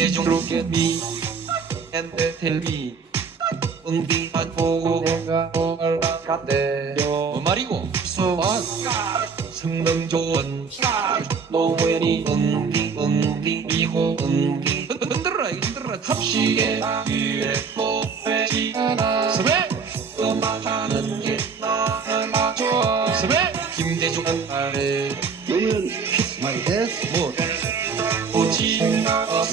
김대중 Look at me and tell me 응비만 보고 내가 올라갔대요 뭐 말이고? 수완 성능 좋은 노무현이 응비 응비 미호 응비. 흔들어라 흔들어라. 탑시계 위에 목배지 하나 스베 음악하는 게 너무나 좋아. 스베 김대중. 아래 노무현 kiss my ass 뭐? 오지 은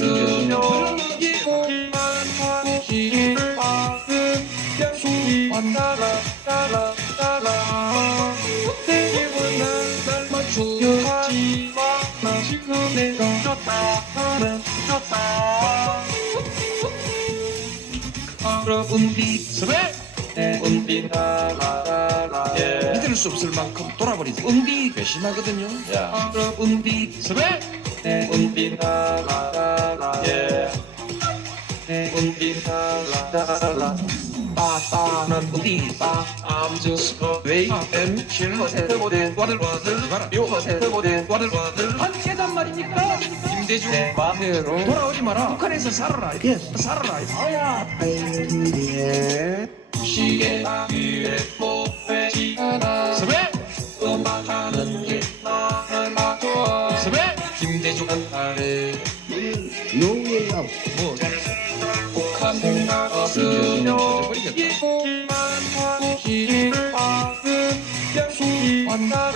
믿을 수 없을 만큼 돌아버리지 은비 괘씸하거든요 야 은비 스베 은비 나라라라 한 계단 말입니까 김대중 돌아오지 좋아 스베 김대중 아래 out 뭐 on